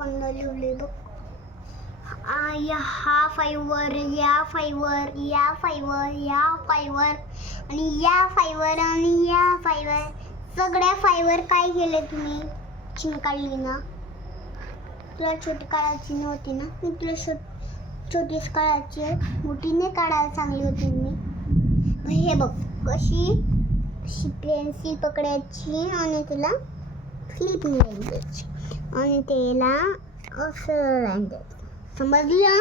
कंदा लिवले बघ. हा फाईव्हर, या फाईव्हर, या फाईव्हर, या फाईव्हर आणि या फाईव्हर आणि या फाईव्हर, सगळ्या फाईव्हर काय केले तुम्ही? चिन काढली ना. तुला छोटी काढायची नव्हती ना. मी तुला छोटीच काढायची, मोठी नाही काढायला सांगली होती मी. हे बघ कशी पेन्सिल पकडायची आणि तुला फ्लिपिंग लाईन द्यायची आणि त्याला असं लाईन द्यायचं. समजलं?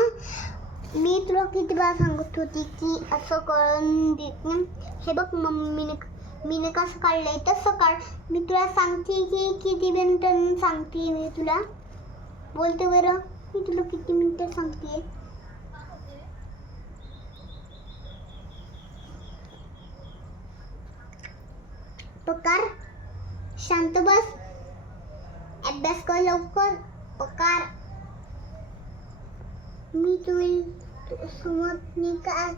मी तुला किती वेळा सांगत होती की असं करून देत ना. हे बघ मीने कसं काढलंय तसं काढ. मी तुला सांगते की किती मिनिटं सांगते मी तुला. बोलते बरं, मी तुला किती मिनिटं सांगते. पकार, शांत बस, अभ्यास कर लवकर. पकार, मी तुम्ही समजत नाही का?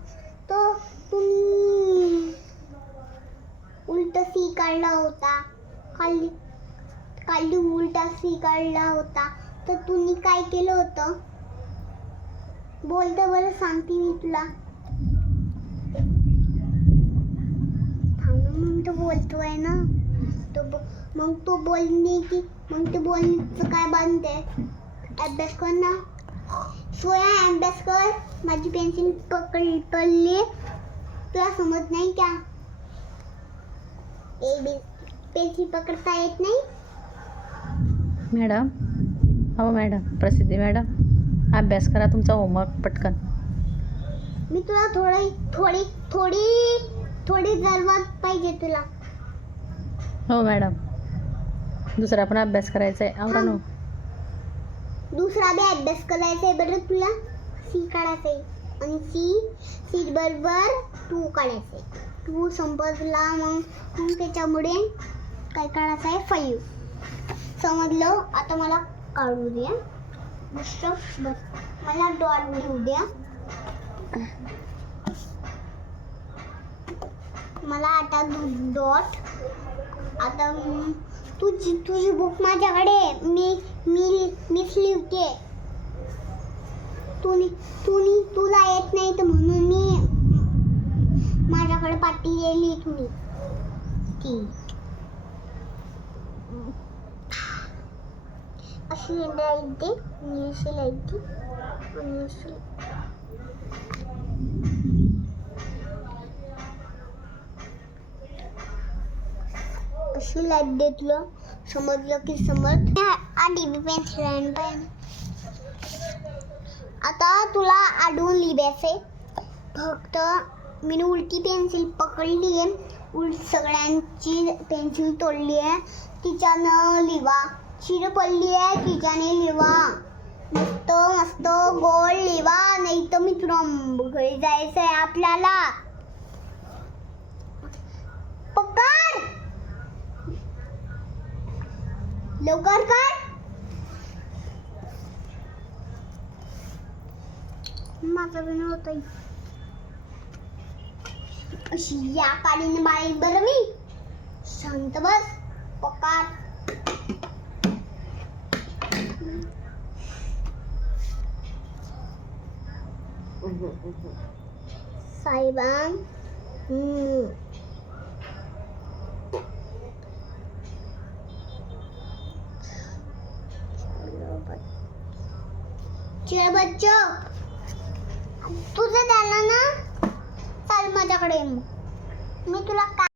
तो तुम्ही उलटा सी काढला होता, खाली उलटा सी काढला होता, तर तुम्ही काय केलं होतं? बोलते बरं, सांगते मी तुला. मग तो बोलतोय ना, मग तो बोलणे की मग ते बोलण्याचं काय बनते? अभ्यास कर ना. सोया अभ्यास कर. माझी पेन्सिल पडली, तुला समज नाही क्या? पेन्सिल पकडता येत नाही? मॅडम, हो मॅडम, प्रसिद्धी मॅडम, अभ्यास करा तुमचा होमवर्क पटकन. मी तुला थोडी जरवत पाहिजे तुला. हो मॅडम, दुसरा पण अभ्यास करायचा आहे. आवरा नो. दुसरा बी अभ्यास करायचा आहे बरं तुला. सी काढायचं आहे आणि सी बरोबर 2 काढायचं आहे. 2 संपला मग त्याच्यामुळे काय काढायचं आहे? 5. समजलं? आता मला काढू द्या. बस मला डॉट घेऊ द्या. मला आता डॉट. आता तुझी बुक माझ्याकडे. मीच लिहिते. तुला येत नाही तर म्हणून मी माझ्याकडे पाटी लिहिली तुम्ही ती अशी लिहिते. मी अशी लिहिते आणि अशी लाईट दे. तुला समजलं की समज. आधी मी पेन्सिल आणि पेन. आता तुला आडून लिहायचे. फक्त मी उलटी पेन्सिल पकडली आहे, सगळ्यांची पेन्सिल तोडली आहे, तिच्यानं लिवा. चिर पडली आहे, तिच्याने लिवा. मस्त गोल लिवा, नाही तर मी तुला घरी जायचं आहे आपल्याला. पकड लवकर कर. माझं बी नव्हतं अशी या काडीने बाळी बरं. मी शांत बस. पकार, साहेबान चल बच्चो, तुझं झालं ना, चाल माझ्याकडे. मी तुला